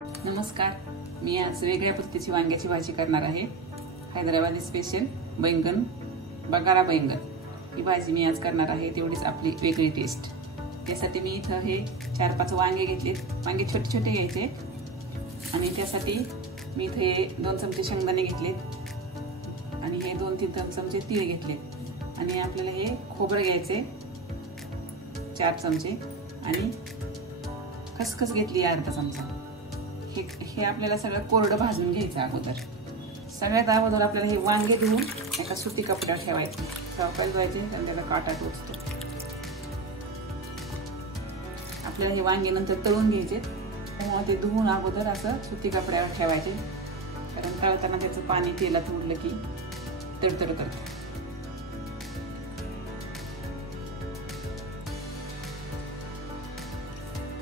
नमस्कार, मी आज वेगळ्या पद्धतीची वांग्याची भाजी करणार आहे। हैदराबादी स्पेशल बैंगन बगारा बैंगन ही भाजी मी आज करणार आहे। तेवढीच आपली वेगळी टेस्ट। त्यासाठी मी इथं हे 4-5 वांगे घेतले। वांगे छोटे छोटे घ्यायचे आणि त्यासाठी मी इथे 2 चमचे शेंगदाणे घेतले आणि हे 2-3 चमचे तीळ घेतले आणि आपल्याला हे खोबरं घ्यायचे 4 चमचे आणि खसखस घेतली अर्धा चमचा। हे आपल्याला सगळं कोरडं भाजून घ्यायचं अगोदर। सगळ्यात अगोदर आपल्याला हे वांगे धुवून एका सुती कपड्यावर ठेवायचे। ठेवायला धुवायचे आणि त्याला काटा टोचतो। आपल्याला हे वांगे नंतर तळून घ्यायचे। ते धुवून अगोदर असं सुती कपड्यावर ठेवायचे, कारण तळताना त्याचं पाणी तेलात उडलं की तडतड करतं।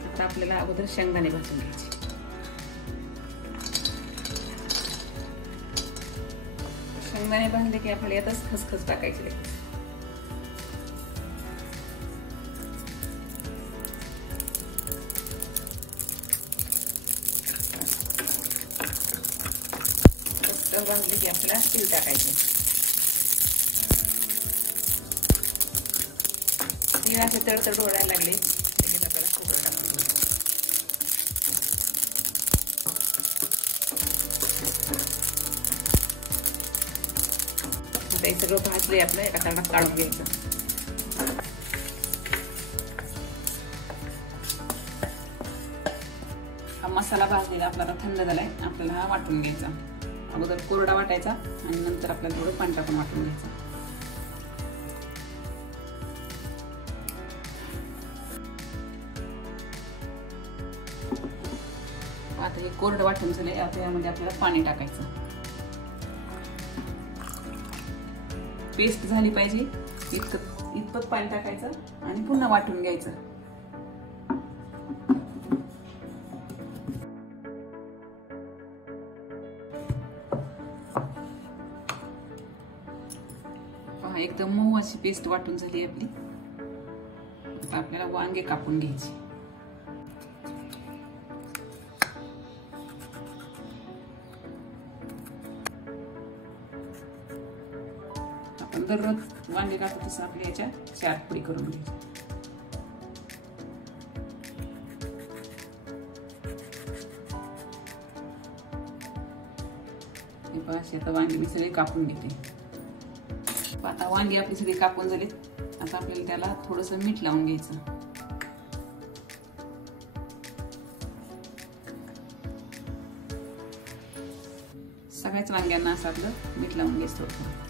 आता आपल्याला अगोदर शेंगदाणे भाजून घ्यायचे। शेंगदाणे भाजले की आपल्याला यातच खसखस टाकायची। खसखस भाजले की आपल्याला तीळ टाकायचे। तीळ असे तडतड ओढायला लागले की आपल्याला खोबरं टाकायचं। हे सगळं भाजले आपलं एका ताटात काढून घ्यायचं। हा मसाला भाजलेला आपला थंड झालाय, आपल्याला हा वाटून घ्यायचा। अगोदर कोरडा वाटायचा आणि नंतर आपल्याला थोडं पांढरा पण वाटून घ्यायचं। आता हे कोरडं वाटून झालंय, आता यामध्ये आपल्याला पाणी टाकायचं। पेस्ट झाली पाहिजे इतपत पाणी टाकायचं आणि पुन्हा वाटून घ्यायचं। पहा, एकदम मऊ अशी पेस्ट वाटून झाली आपली। आता आपल्याला वांगे कापून घ्यायचे। दररोज वांगे कापतो तसं आपल्या याच्या 4 पुडी करून घ्यायची। हे पहा, आता वांगे मी सगळे कापून घेते। आता वांगे आपली सगळी कापून झालीत। आता आपल्याला त्याला थोडंसं मीठ लावून घ्यायचं। सगळ्याच वांग्यांना असं आपलं मीठ लावून घ्यायचं थोडं।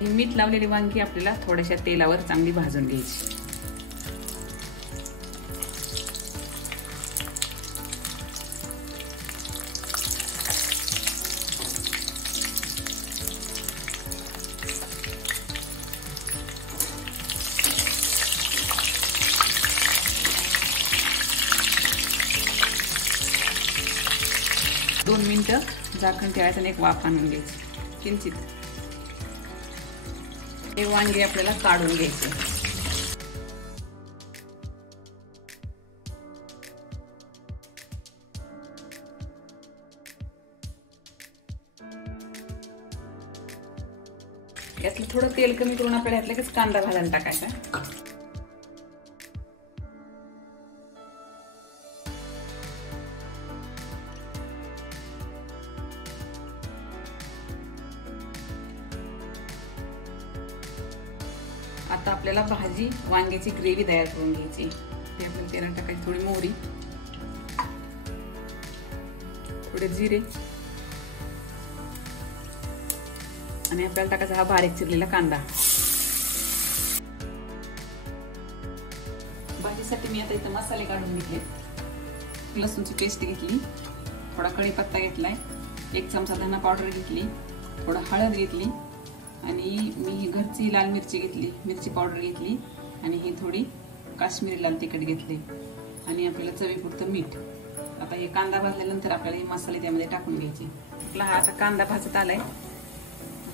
ही मीठ लावलेली वांगी आपल्याला थोड्याशा तेलावर चांगली भाजून घ्यायची। दोन मिनिटं झाकण ठेवायचं आणि एक वाफ आणून घ्यायची किंचित। हे वांगे आपल्याला काढून घ्यायचे। यातलं थोडं तेल कमी करून आपल्याला यातलं कांदा भाजून टाकायचा। आता आपल्याला भाजी वांग्याची ग्रेव्ही तयार करून घ्यायची। ते आपल्याला तेलात टाकायची थोडी मोहरी, थोडे जिरे आणि आपल्याला टाकायचा हा बारीक चिरलेला कांदा। भाजीसाठी मी आता इथं मसाले काढून घेतले। लसूणची पेस्ट घेतली, थोडा कढीपत्ता घेतलाय, 1 चमचा धना पावडर घेतली, थोडा हळद घेतली आणि मी घरची लाल मिरची घेतली, मिरची पावडर घेतली आणि ही थोडी काश्मीरी लाल तिखट घेतली आणि आपल्याला चवीपुरतं मीठ। आता हे कांदा भाजल्यानंतर आपल्याला हे मसाले त्यामध्ये टाकून घ्यायचे। आपला हा आता कांदा भाजत आलाय।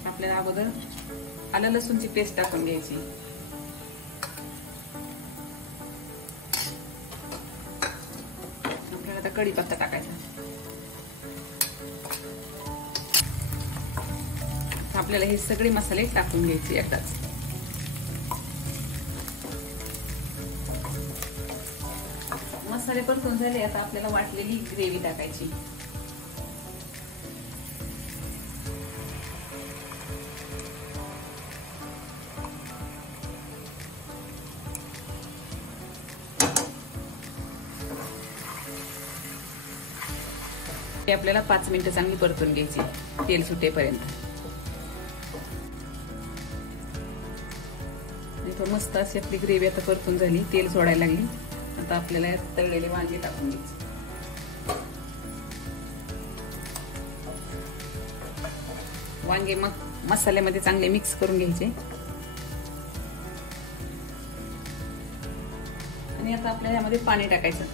आपल्याला अगोदर आलं लसूणची पेस्ट टाकून घ्यायची। आपल्याला आता कढीपत्ता टाकायचा। आपल्याला हे सगळे मसाले टाकून घ्यायचे एकदाच. मसाले परतून झाले, आता आपल्याला वाटलेली ग्रेव्ही टाकायची. आपल्याला 5 मिनिटं चांगली परतून घ्यायची तेल सुटेपर्यंत. मस्त अशी आपली ग्रेव्ही आता परतून झाली, तेल सोडायला लागली. आता आपल्याला तळलेले वांगे टाकून घ्यायचे. वांगे मग मसाल्यामध्ये चांगले मिक्स करून घ्यायचे. आणि आता आपल्याला यामध्ये पाणी टाकायचं,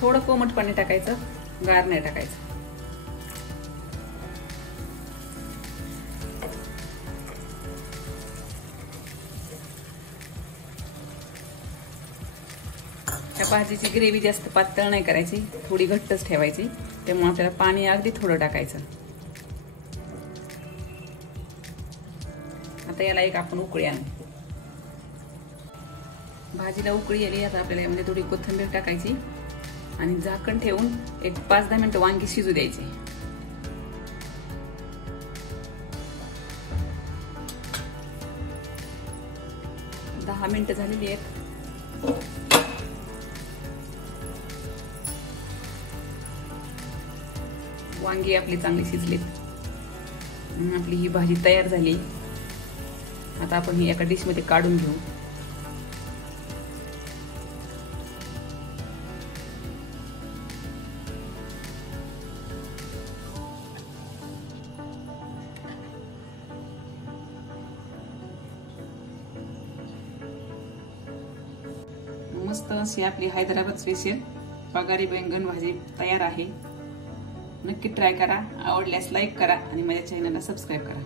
थोडं कोमट पाणी टाकायचं, गार नाही टाकायचं. त्या भाजीची ग्रेव्ही जास्त पातळ नाही करायची, थोडी घट्टच ठेवायची. त्यामुळे आपल्याला पाणी अगदी थोडं टाकायचं. आता याला एक आपण उकळी आणू. भाजीला उकळी आली, आता आपल्याला यामध्ये थोडी कोथिंबीर टाकायची आणि झाकण ठेवून एक 5-10 मिनिटं वांगी शिजू द्यायचे. दहा मिनिटं झालेली आहेत. वांगी आपली चांगली शिजलीत. आपली ही भाजी तयार झाली. आता आपण ही एका डिश मध्ये काढून घेऊ. मस्त अशी आपली हैदराबाद स्पेशल पगारी बैंगन भाजी तयार आहे. नक्की ट्राय करा. आवडल्यास लाईक करा आणि माझ्या चॅनलला सबस्क्राईब करा.